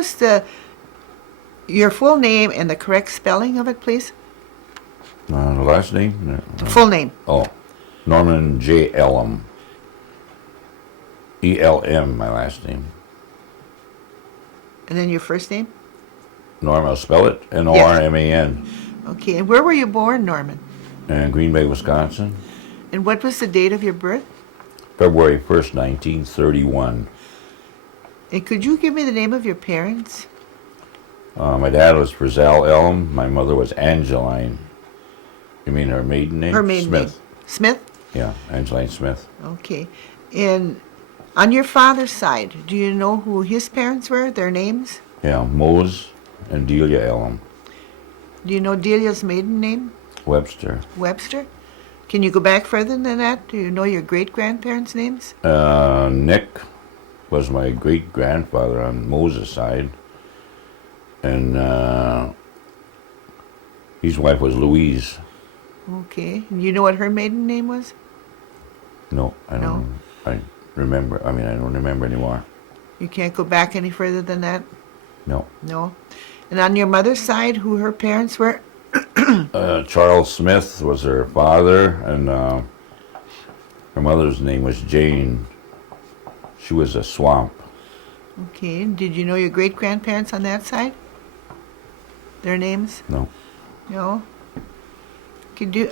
us your full name and the correct spelling of it, please? The last name? Full name. Oh, Norman J Elm. ELM, my last name. And then your first name? Norman, I'll spell it. Norman. Okay, and where were you born, Norman? In Green Bay, Wisconsin. And what was the date of your birth? February 1st, 1931. And could you give me the name of your parents? My dad was Brazil Elm. My mother was Angeline. You mean her maiden name? Her maiden Smith. name. Smith? Yeah, Angeline Smith. Okay. And on your father's side, do you know who his parents were, their names? Yeah, Mose and Delia Elm. Do you know Delia's maiden name? Webster. Webster? Can you go back further than that? Do you know your great-grandparents' names? Nick was my great-grandfather on Moses' side. And his wife was Louise. Okay. And you know what her maiden name was? No, I don't. No? I remember. I mean, I don't remember anymore. You can't go back any further than that? No. No. And on your mother's side, who her parents were? Charles Smith was her father, and her mother's name was Jane. She was a swamp. Okay. And did you know your great-grandparents on that side? Their names? No. No.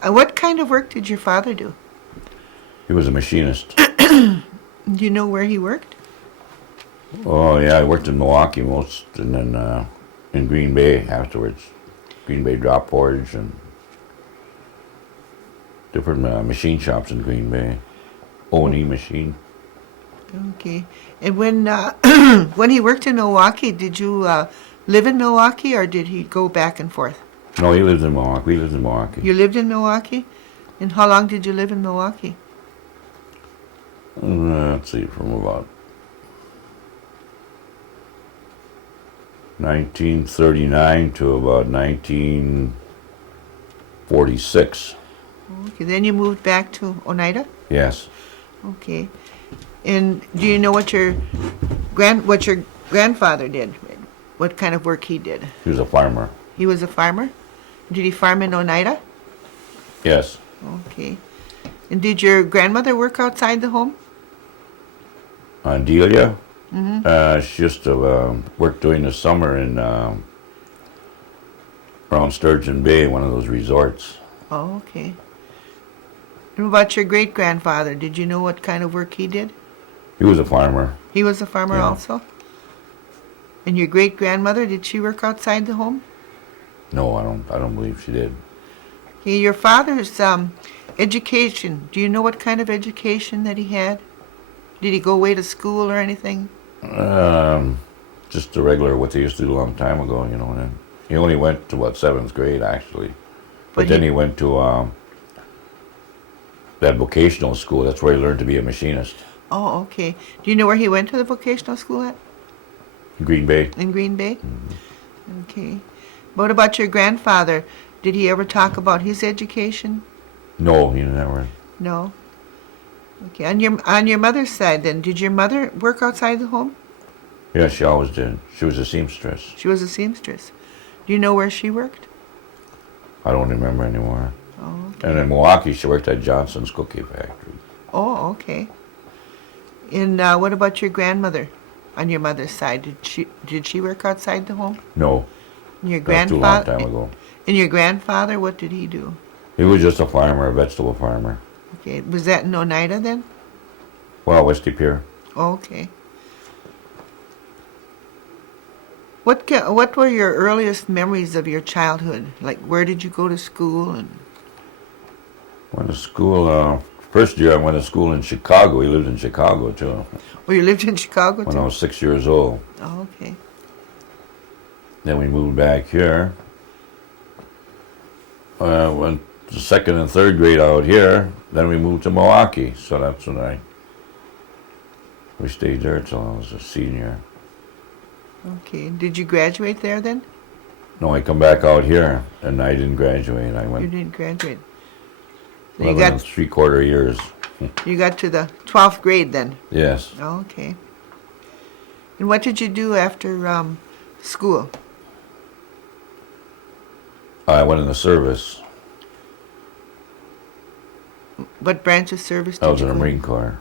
What kind of work did your father do? He was a machinist. Do you know where he worked? Oh, yeah, I worked in Milwaukee most, and then in Green Bay afterwards. Green Bay Drop Forge and different machine shops in Green Bay. O&E machine. Okay. And when when he worked in Milwaukee, did you live in Milwaukee, or did he go back and forth? No, he lived in Milwaukee. We lived in Milwaukee. You lived in Milwaukee? And how long did you live in Milwaukee? Let's see, from about 1939 to about 1946. Okay. Then you moved back to Oneida? Yes. Okay. And do you know what your grandfather did? What kind of work he did? He was a farmer. He was a farmer? Did he farm in Oneida? Yes. Okay. And did your grandmother work outside the home? Delia? Mm-hmm. She used to work during the summer in around Sturgeon Bay, one of those resorts. Oh, okay. And about your great-grandfather, did you know what kind of work he did? He was a farmer. He was a farmer also? And your great-grandmother, did she work outside the home? No, I don't believe she did. Okay, your father's education, do you know what kind of education that he had? Did he go away to school or anything? Just the regular, what they used to do a long time ago, you know. And he only went to, 7th grade, actually. But then he went to that vocational school. That's where he learned to be a machinist. Oh, okay. Do you know where he went to the vocational school at? Green Bay. In Green Bay? Mm-hmm. Okay. What about your grandfather? Did he ever talk about his education? No, he never. No. Okay. On your mother's side, then, did your mother work outside the home? Yeah, she always did. She was a seamstress. She was a seamstress. Do you know where she worked? I don't remember anymore. Oh, okay. And in Milwaukee, she worked at Johnson's Cookie Factory. Oh, okay. And what about your grandmother? On your mother's side, did she work outside the home? No. And your That's too long time ago. And your grandfather, what did he do? He was just a farmer, a vegetable farmer. Okay. Was that in Oneida then? Well, Westy Pier. Oh, okay. What were your earliest memories of your childhood? Like, where did you go to school? And Went to school, first year I went to school in Chicago. We lived in Chicago, too. Oh, you lived in Chicago, When too? I was 6 years old. Oh, okay. Then we moved back here. Went to 2nd and 3rd grade out here. Then we moved to Milwaukee. So that's when we stayed there till I was a senior. Okay. Did you graduate there then? No, I come back out here, and I didn't graduate. I You went didn't graduate. So 11 and 3/4 years. you got to the 12th grade then? Yes. Oh, okay. And what did you do after School. I went in the service. What branch of service did I was you in the go Marine Corps.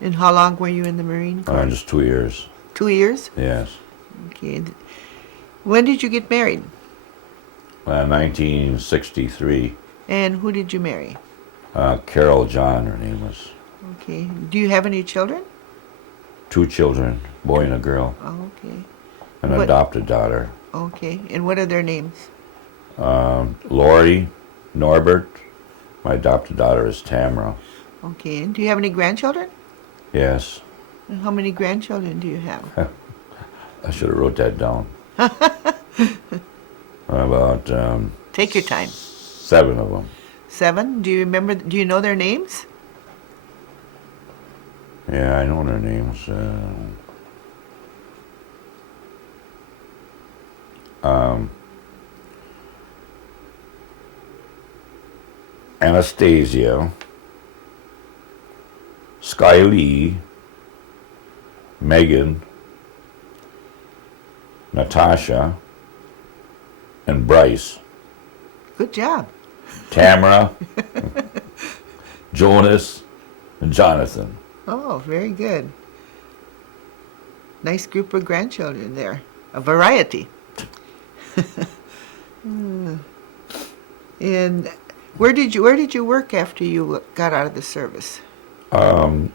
And how long were you in the Marine Corps? Just 2 years. 2 years? Yes. Okay. When did you get married? 1963. And who did you marry? Carol John, her name was. Okay. Do you have any children? 2 children, boy and a girl. Oh, okay. An What- adopted daughter. Okay. And what are their names? Lori, Norbert. My adopted daughter is Tamara. Okay. And do you have any grandchildren? Yes. And how many grandchildren do you have? I should have wrote that down. About Take your time. 7 of them. 7? Do you remember? Do you know their names? Yeah, I know their names. Anastasia, Sky Lee, Megan, Natasha, and Bryce. Good job. Tamara, Jonas, and Jonathan. Oh, very good. Nice group of grandchildren there. A variety. And where did you work after you got out of the service? At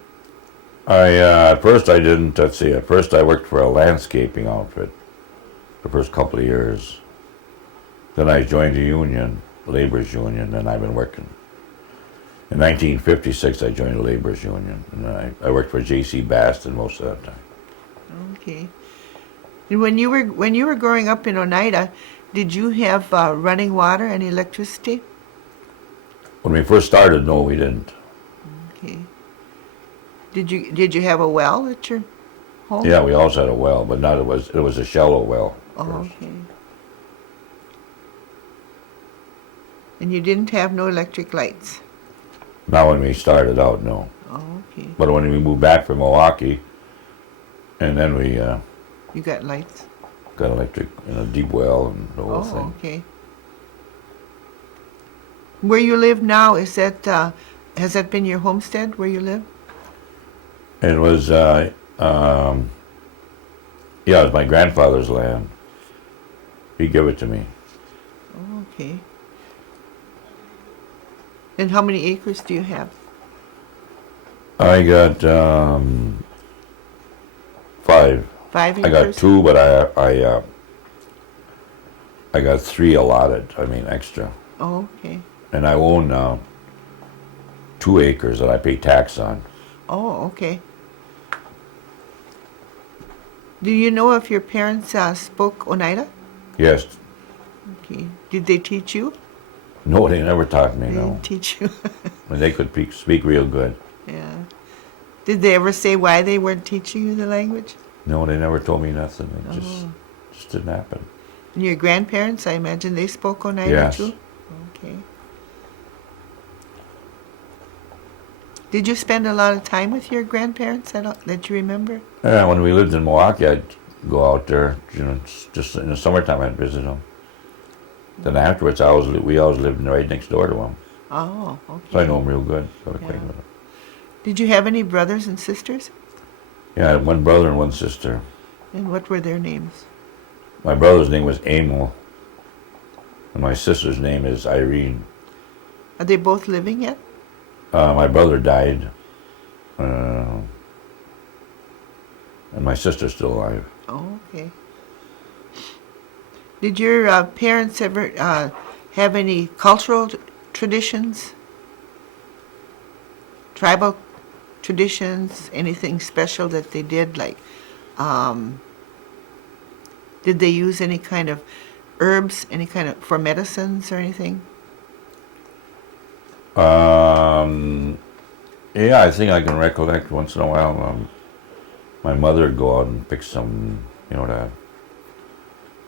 first I didn't, let's see, at first I worked for a landscaping outfit the first couple of years. Then I joined a union, labor's union, and I've been working. In 1956 I joined the labor's union, and I worked for J.C. Baston most of that time. Okay. And when you were growing up in Oneida, did you have running water and electricity? When we first started, no, we didn't. Okay. Did you have a well at your home? Yeah, we always had a well, but not it was a shallow well. Oh, first. okay. And you didn't have no electric lights? Not when we started out, no. Oh, okay. But when we moved back from Milwaukee, and then we You got lights? got electric in a deep well and the whole Oh, thing. okay. Where you live now, is that has that been your homestead where you live? It was, yeah, it was my grandfather's land. He gave it to me. Oh, okay. And how many acres do you have? I got 5. 5 acres? I got 2, but I got 3 allotted. I mean extra, Oh, okay. and I own 2 acres that I pay tax on. Oh, okay. Do you know if your parents spoke Oneida? Yes. Okay. Did they teach you? No, they never taught me. They No, didn't teach you. and they could speak real good. Yeah. Did they ever say why they weren't teaching you the language? No, they never told me nothing. It Oh. just didn't happen. And your grandparents, I imagine they spoke Oneida Yes. too? Okay. Did you spend a lot of time with your grandparents that you remember? Yeah, when we lived in Milwaukee, I'd go out there. You know, just in the summertime, I'd visit them. Then afterwards, we always lived right next door to them, Oh, okay. so I know them real good. Got acquainted Yeah. with them. Did you have any brothers and sisters? Yeah, I had 1 brother and 1 sister. And what were their names? My brother's name was Emil, and my sister's name is Irene. Are they both living yet? My brother died, and my sister's still alive. Oh, okay. Did your parents ever have any cultural traditions? Tribal traditions? Anything special that they did? Like, did they use any kind of herbs, for medicines or anything? Yeah, I think I can recollect once in a while. My mother would go out and pick some,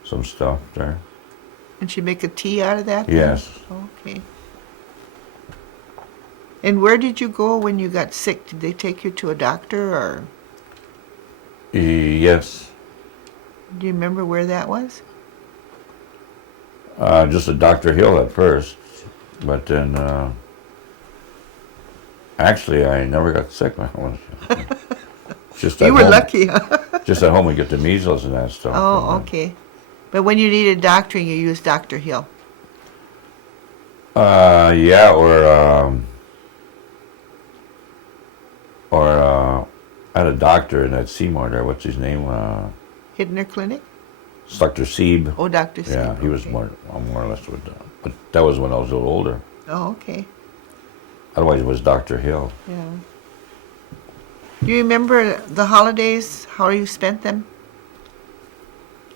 some stuff there. And she make a tea out of that? Yes. Okay. And where did you go when you got sick? Did they take you to a doctor or? Yes. Do you remember where that was? Just at Dr. Hill at first, but then actually I never got sick. Just at You were home. lucky, huh? Just at home we get the measles and that stuff. Oh, okay. But when you needed doctoring, you used Dr. Hill. Yeah, or I had a doctor in that Seymour there. What's his name? Hidner Clinic? It's Dr. Sieb. Oh, Dr. Sieb. Yeah, he was more or less with. But that was when I was a little older. Oh, okay. Otherwise, it was Dr. Hill. Yeah. Do you remember the holidays? How you spent them?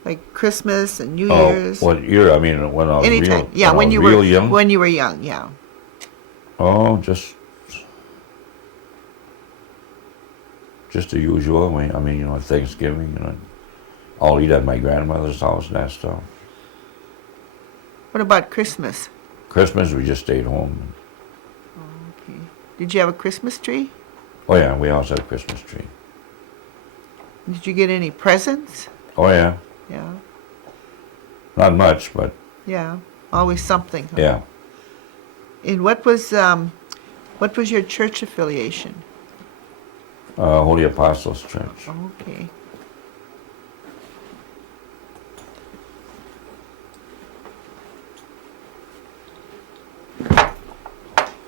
Like Christmas and New Year's? What year? I mean, when I was Anytime. real, Yeah, when you real were young. When you were young, yeah. Oh, just the usual. I mean, Thanksgiving, I'll eat at my grandmother's house and that stuff. What about Christmas? Christmas, we just stayed home. Okay. Did you have a Christmas tree? Oh yeah, we also had a Christmas tree. Did you get any presents? Oh yeah, Yeah. not much, but Yeah. Always something. Huh? yeah. And what was your church affiliation? Holy Apostles Church. Okay.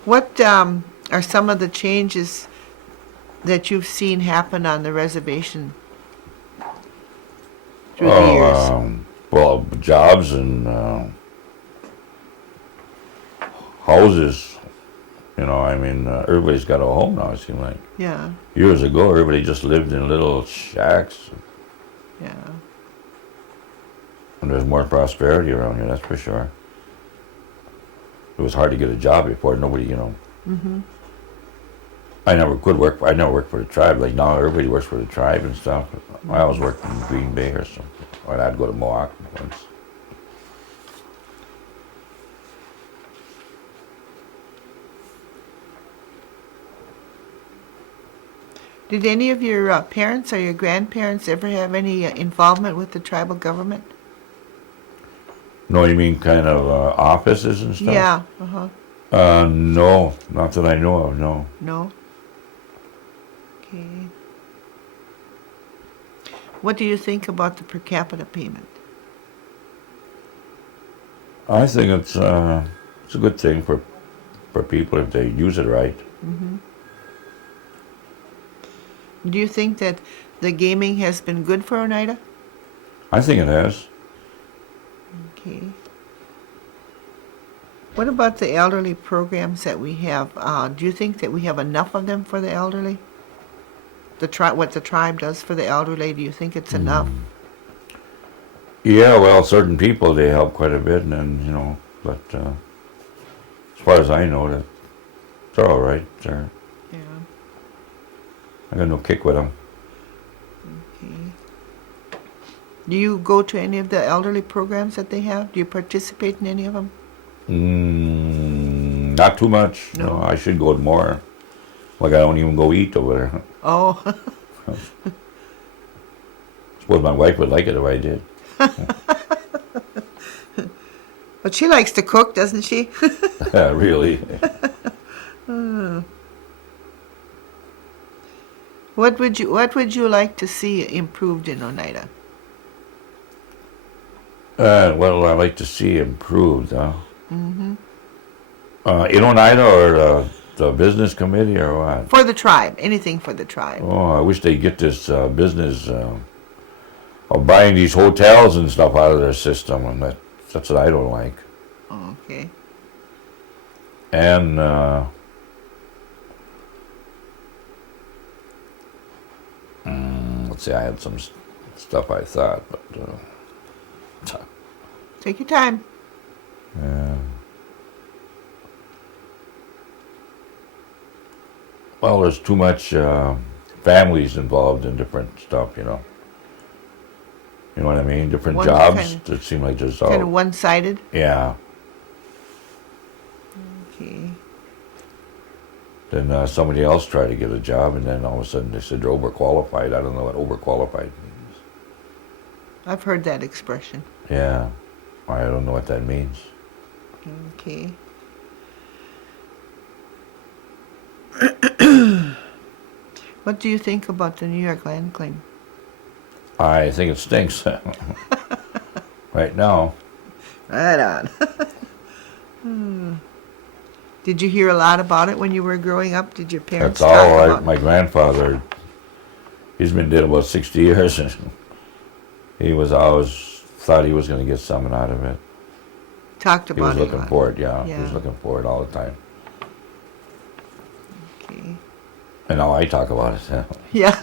What are some of the changes that you've seen happen on the reservation through the years? Well, jobs and houses. Everybody's got a home now, it seems like. Yeah, Years ago, everybody just lived in little shacks. yeah. And there's more prosperity around here, that's for sure. It was hard to get a job before. Nobody, Mm-hmm. I never worked for the tribe. Like now, everybody works for the tribe and stuff. I always worked in Green Bay or something. Or I'd go to Mohawk once. Did any of your parents or your grandparents ever have any involvement with the tribal government? No, you mean kind of offices and stuff? Yeah. Uh-huh. No, not that I know of, no. No? Okay. What do you think about the per capita payment? I think it's a good thing for people if they use it right. Mm-hmm. Do you think that the gaming has been good for Oneida? I think it has. Okay. What about the elderly programs that we have? Do you think that we have enough of them for the elderly? What the tribe does for the elderly, do you think it's enough? Yeah, well, certain people, they help quite a bit, and then, but as far as I know, that they're all right. Yeah. I got no kick with them. Okay. Do you go to any of the elderly programs that they have? Do you participate in any of them? Not too much. No. I should go more. Like I don't even go eat over there. Oh. Suppose my wife would like it if I did. But she likes to cook, doesn't she? Really. What would you like to see improved in Oneida? What would I like to see improved, huh? Mm-hmm. In Oneida or the business committee or what? For the tribe, anything for the tribe. Oh, I wish they'd get this business of buying these hotels and stuff out of their system, and that's what I don't like. Okay. And let's see, I had some stuff I thought, but Take your time. well, there's too much families involved in different stuff, You know what I mean? Different jobs. It seems like there's all Kind of one-sided. yeah. Okay. Then somebody else tried to get a job, and then all of a sudden they said they're overqualified. I don't know what overqualified means. I've heard that expression. Yeah, I don't know what that means. Okay. What do you think about the New York land claim? I think it stinks right now. Right on. Did you hear a lot about it when you were growing up? Did your parents That's talk all about right. My grandfather, he's been dead about 60 years, and he was always thought he was going to get something out of it. talked He about was it a looking lot? for it, yeah. He was Yeah. looking for it all the time. Okay. And now I talk about it. Yeah.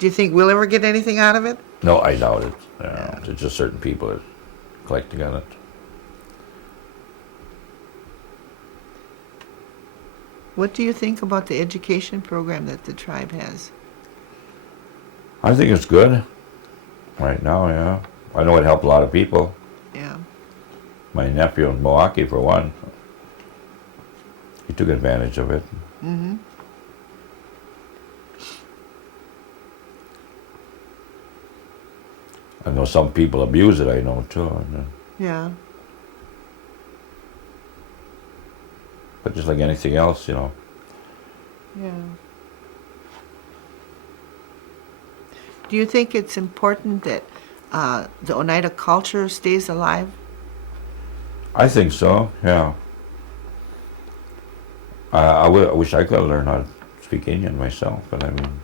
Do you think we'll ever get anything out of it? No, I doubt it. Yeah. It's just certain people that collecting on it. What do you think about the education program that the tribe has? I think it's good right now, yeah. I know it helped a lot of people. Yeah. My nephew in Milwaukee, for one, he took advantage of it. Mm-hmm. I know some people abuse it, I know too. Yeah. But just like anything else, you know. Yeah. Do you think it's important that the Oneida culture stays alive? I think so, yeah. I wish I could learn how to speak Indian myself, but I mean...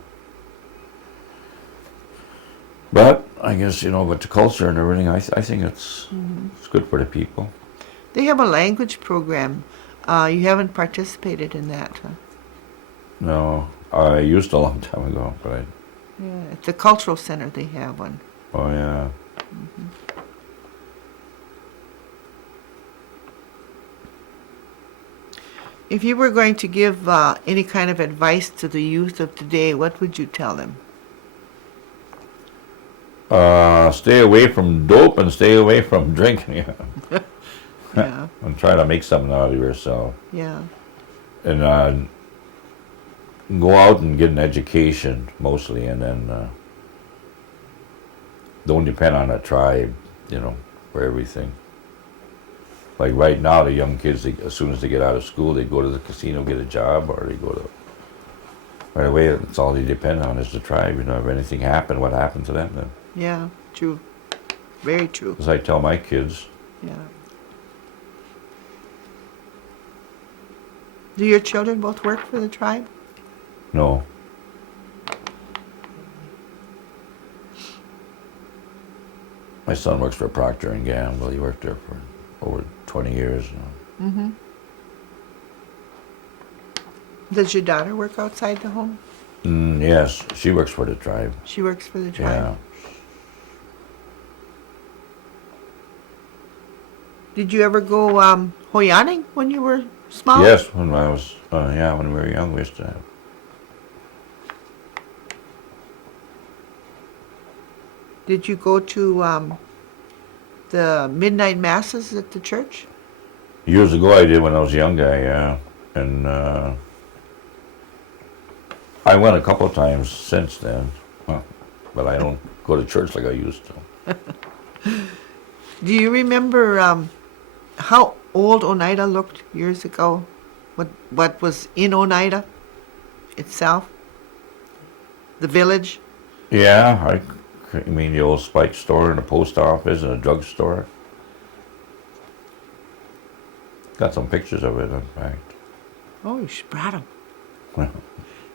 But, I guess, you know, with the culture and everything, I think it's good for the people. They have a language program. You haven't participated in that, huh? No, I used to a long time ago, but I... Yeah. At the cultural center, they have one. Oh, yeah. If you were going to give any kind of advice to the youth of today, what would you tell them? Stay away from dope and stay away from drinking. Yeah. And try to make something out of yourself. Yeah. And go out and get an education, mostly, and then don't depend on a tribe, you know, for everything. Like right now, the young kids, as soon as they get out of school, they go to the casino, get a job, or they go to... Right away, that's all they depend on is the tribe. You know, if anything happened, what happened to them then? Yeah. True. Very true. As I tell my kids, Yeah. Do your children both work for the tribe? no. My son works for Procter & Gamble. He worked there for over 20 years now. Mm-hmm. Does your daughter work outside the home? Yes, she works for the tribe. She works for the tribe. Yeah. Did you ever go hoyaning when you were small? Yes, when I was, when we were young, we used to have. Did you go to the midnight masses at the church? Years ago I did when I was a young guy, yeah. And I went a couple of times since then. But I don't go to church like I used to. Do you remember how old Oneida looked years ago? What was in Oneida itself? The village? Yeah, I mean the old Spike store and the post office and a drugstore. Got some pictures of it, in fact. Oh, you should brought them.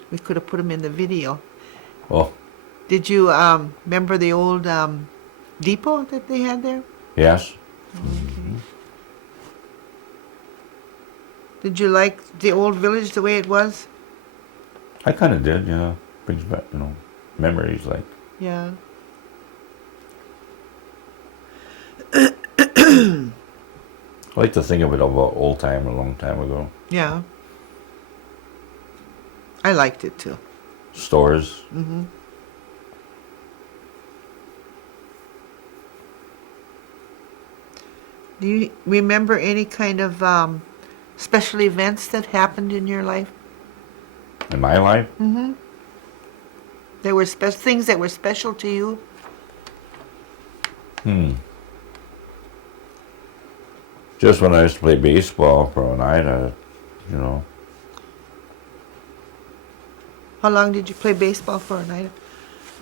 We could have put them in the video. Oh, Did you remember the old depot that they had there? yes. Okay. Did you like the old village the way it was? I kind of did, yeah. Brings back, you know, memories like. Yeah. I like to think of it about old time, a long time ago. Yeah. I liked it too. Stores. Mm-hmm. Do you remember any kind of special events that happened in your life? In my life, Mm-hmm. There were things that were special to you? Just when I used to play baseball for Oneida, you know. How long did you play baseball for, Oneida?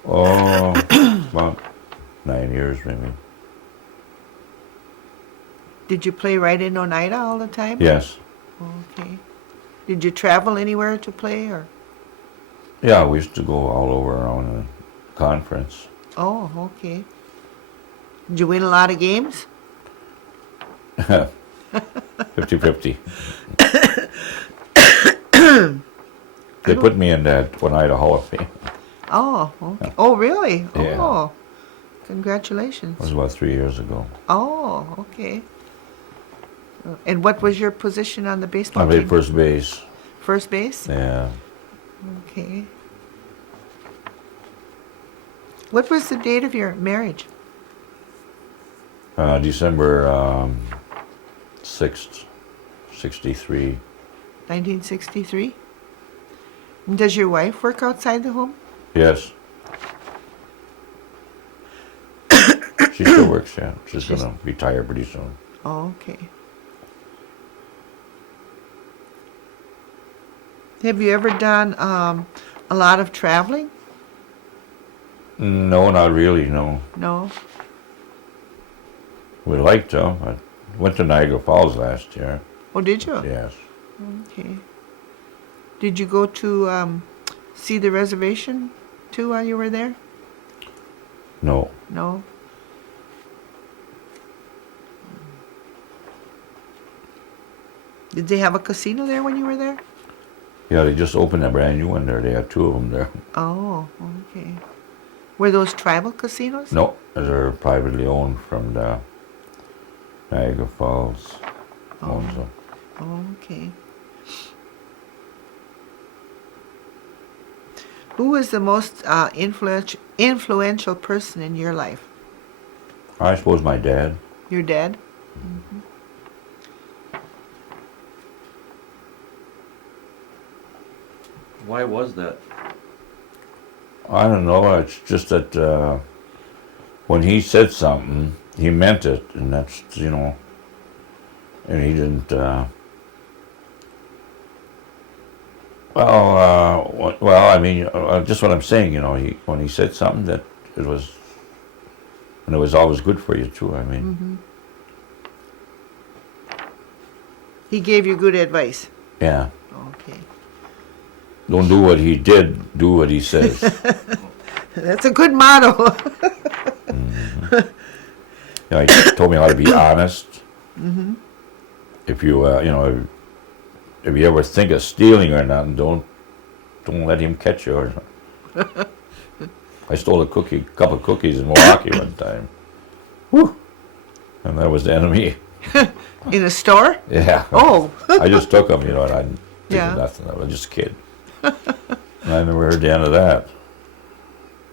Oh, about 9 years maybe. Did you play right in Oneida all the time? Yes. Okay. Did you travel anywhere to play, or? Yeah, we used to go all over around the conference. Oh, okay. Did you win a lot of games? 50-50. They put me in that Oneida Hall of Fame. Oh, okay. Oh, really? Yeah. Oh, It congratulations. was about 3 years ago. Oh, okay. And what was your position on the I baseball played team? first base. First base? Yeah. Okay. What was the date of your marriage? December 6th, 63. 1963? And does your wife work outside the home? Yes. She still works, yeah. She's going to retire pretty soon. Oh, okay. Have you ever done a lot of traveling? No, not really, no. No? We'd like to. I went to Niagara Falls last year. Oh, did you? Yes. Okay. Did you go to see the reservation too while you were there? No. No? Did they have a casino there when you were there? Yeah, they just opened a brand new one there. They had two of them there. Oh, okay. Were those tribal casinos? No, they're privately owned from the Niagara Falls. Owns them. Oh, okay. Who was the most influential person in your life? I suppose my dad. Your dad? Mm-hmm. Why was that? I don't know. It's just that when he said something, he meant it, and that's, you know, and he didn't. Well, I mean, just what I'm saying, you know, when he said something that it was, and it was always good for you too. I mean, Mm-hmm. He gave you good advice. yeah. Okay. Don't do what he did. Do what he says. That's a good motto. You know, he told me how to be honest. Mm-hmm. If you, you know, if you ever think of stealing or nothing, don't let him catch you. Or I stole a cup of cookies in Milwaukee one time. Whew. And that was the enemy. In a store? Yeah. Oh. I just took them, you know, and I didn't think Yeah. of nothing. I was just a kid. And I never heard the end of that.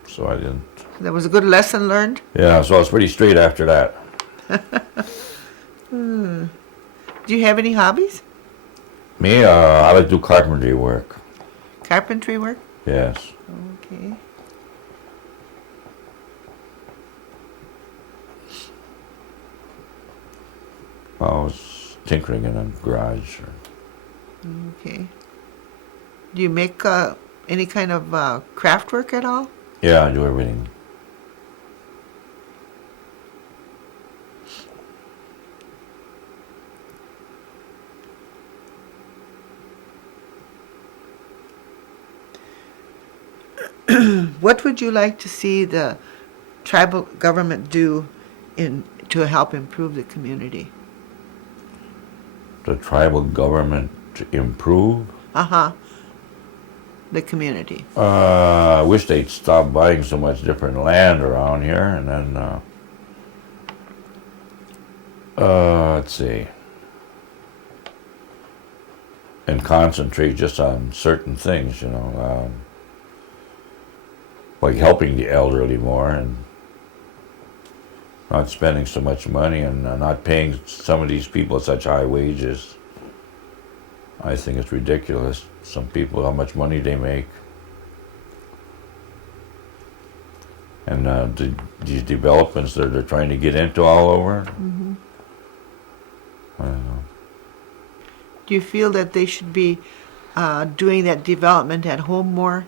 So I didn't. That was a good lesson learned. Yeah, so I was pretty straight after that. Do you have any hobbies? Me, I like to do carpentry work. Carpentry work? Yes. Okay. I was tinkering in a garage. Okay. Do you make any kind of craft work at all? Yeah, I do everything. What would you like to see the tribal government do to help improve the community? The tribal government to improve. Uh-huh. The community. I wish they'd stop buying so much different land around here, and then, let's see, and concentrate just on certain things, you know, like helping the elderly more and not spending so much money and not paying some of these people such high wages. I think it's ridiculous. Some people, how much money they make. And these developments that they're trying to get into all over. Mm-hmm. I don't know. Do you feel that they should be doing that development at home more?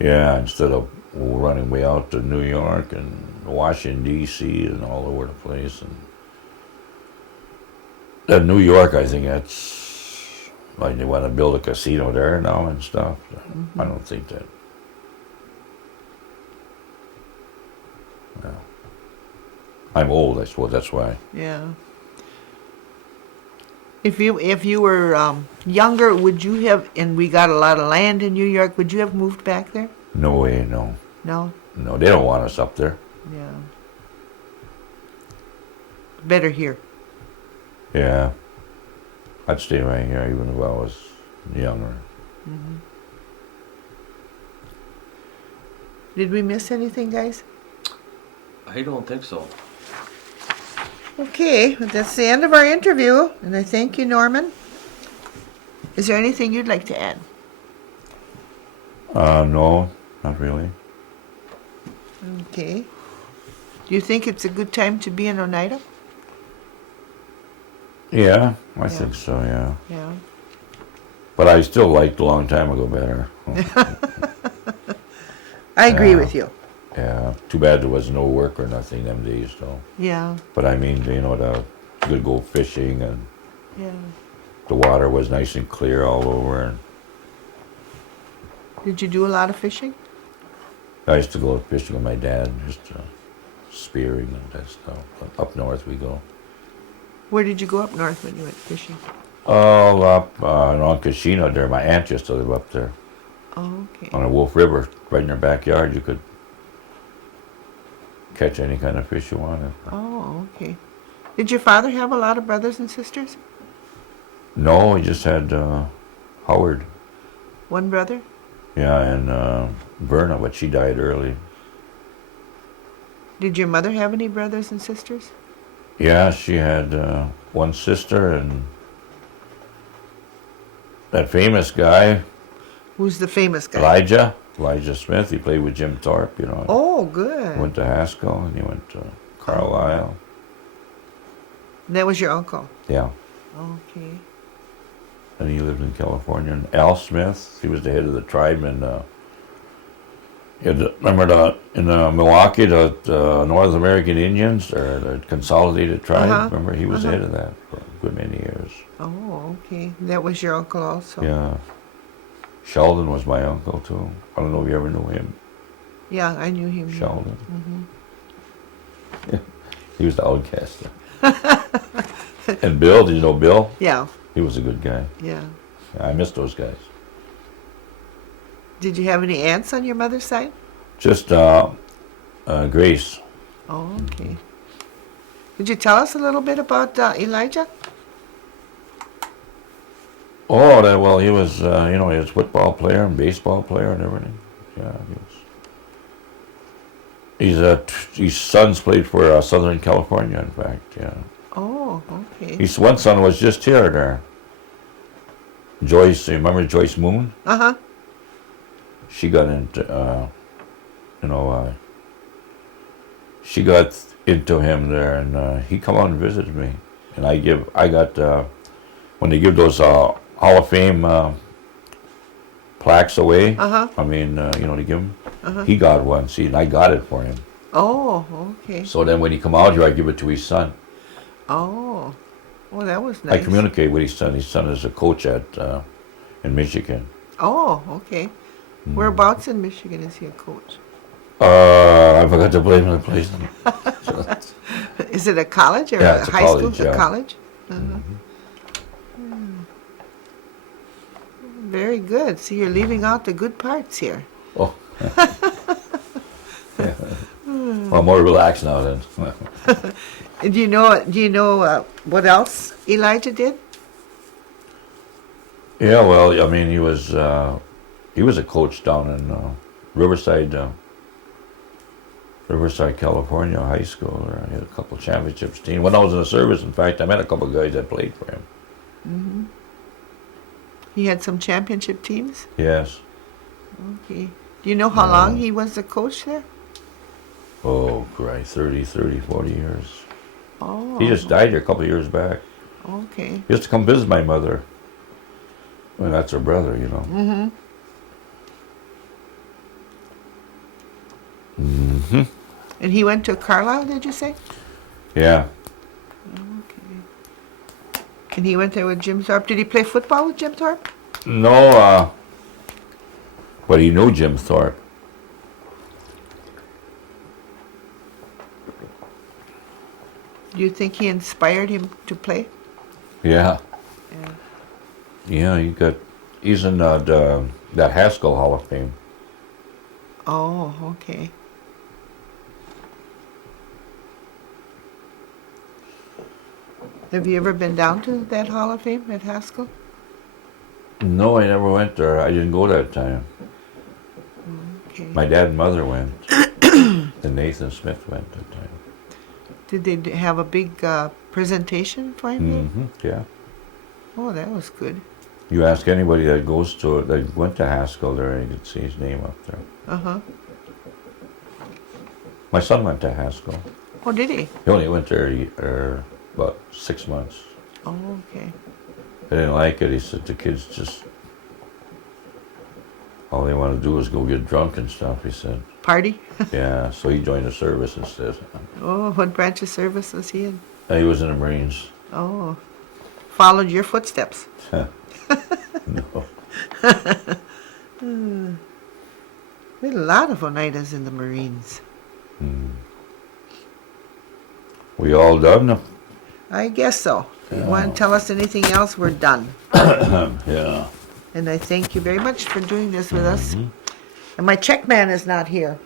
Yeah, instead of running way out to New York and Washington D.C. and all over the place. And New York, I think that's like they want to build a casino there now and stuff. Mm-hmm. I don't think that. No. I'm old, I suppose that's why. Yeah. If you were younger, would you have? And we got a lot of land in New York. Would you have moved back there? No way, no. No. No, they don't want us up there. Yeah. Better here. Yeah. I'd stay right here even if I was younger. Mm-hmm. Did we miss anything, guys? I don't think so. Okay, well, that's the end of our interview, and I thank you, Norman. Is there anything you'd like to add? No, not really. Okay. Do you think it's a good time to be in Oneida? Yeah, I think so, yeah. Yeah. But I still liked a long time ago better. I agree Yeah. with you. Yeah, too bad there was no work or nothing them days, though. Yeah, But I mean, you know, you could go fishing and yeah. the water was nice and clear all over. And Did you do a lot of fishing? I used to go fishing with my dad, just spearing and that stuff. Up north we go. Where did you go up north when you went fishing? Oh, up on Kashina there. My aunt used to live up there Oh, okay. on the Wolf River, right in her backyard. You could catch any kind of fish you wanted. Oh, okay. Did your father have a lot of brothers and sisters? No, he just had Howard. One brother? Yeah, and Verna, but she died early. Did your mother have any brothers and sisters? Yeah, she had one sister and that famous guy, Who's the famous guy? Elijah Smith. He played with Jim Thorpe, you know. Oh, good. Went to Haskell and he went to Carlisle. And that was your uncle? Yeah. Okay. And he lived in California. And Al Smith, he was the head of the tribe in, remember in Milwaukee, the North American Indians, or the Consolidated Tribe? Uh-huh. Remember, he was the head of that for a good many years. Oh, okay. That was your uncle also? Yeah. Sheldon was my uncle, too. I don't know if you ever knew him. Yeah, I knew him. Sheldon. Mm-hmm. He was the outcaster. And Bill, did you know Bill? Yeah, He was a good guy. yeah. I miss those guys. Did you have any aunts on your mother's side? Just Grace. Oh, okay. Could you tell us a little bit about Elijah? Oh, well, he was, he was a football player and baseball player and everything. Yeah, he was. His sons played for Southern California, in fact, yeah. Oh, okay. His one son was just here there. Joyce, you remember Joyce Moon? Uh-huh. She got into, she got into him there, and he come out and visited me. And I got, when they give those Hall of Fame plaques away, Uh-huh. I mean, they give him, Uh-huh. he got one, see, and I got it for him. Oh, okay. So then when he come out here, I give it to his son. Oh, well, that was nice. I communicate with his son. His son is a coach in Michigan. Oh, okay. Mm. Whereabouts in Michigan is he a coach? I forgot to blame the place. Is it a college or Yeah, a it's a high college, school? yeah. A college? Uh-huh. Mm-hmm. Very good. See, you're leaving out the good parts here. Oh. Yeah. Well, I'm more relaxed now then. And do you know what else Elijah did? Yeah, well, I mean, he was a coach down in Riverside, California high school. He had a couple championships team. When I was in the service, in fact, I met a couple of guys that played for him. Mm-hmm. He had some championship teams? Yes. Okay. Do you know how long he was the coach there? Oh, Christ, 40 years. Oh. He just died here a couple of years back. Okay. He used to come visit my mother. Well, that's her brother, you know. Mm-hmm. Mm-hmm. And he went to Carlisle, did you say? Yeah. Okay. And he went there with Jim Thorpe. Did he play football with Jim Thorpe? No, but he knew Jim Thorpe. Do you think he inspired him to play? Yeah. Yeah. Yeah, he's in that Haskell Hall of Fame. Oh, okay. Have you ever been down to that Hall of Fame at Haskell? No, I never went there. I didn't go that time. Okay. My dad and mother went. And Nathan Smith went that time. Did they have a big presentation for him? Mm-hmm. Yeah. Oh, that was good. You ask anybody that goes to it, that went to Haskell there, you could see his name up there. Uh-huh. My son went to Haskell. Oh, did he? He only went there about 6 months. Oh, okay. I didn't like it. He said the kids just, all they want to do is go get drunk and stuff, he said. Party? Yeah, so he joined the service instead. Oh, what branch of service was he in? He was in the Marines. Oh, followed your footsteps. No. We had a lot of Oneidas in the Marines. We all done? I guess so. If you want to tell us anything else, we're done. Yeah. And I thank you very much for doing this with us. And my check man is not here.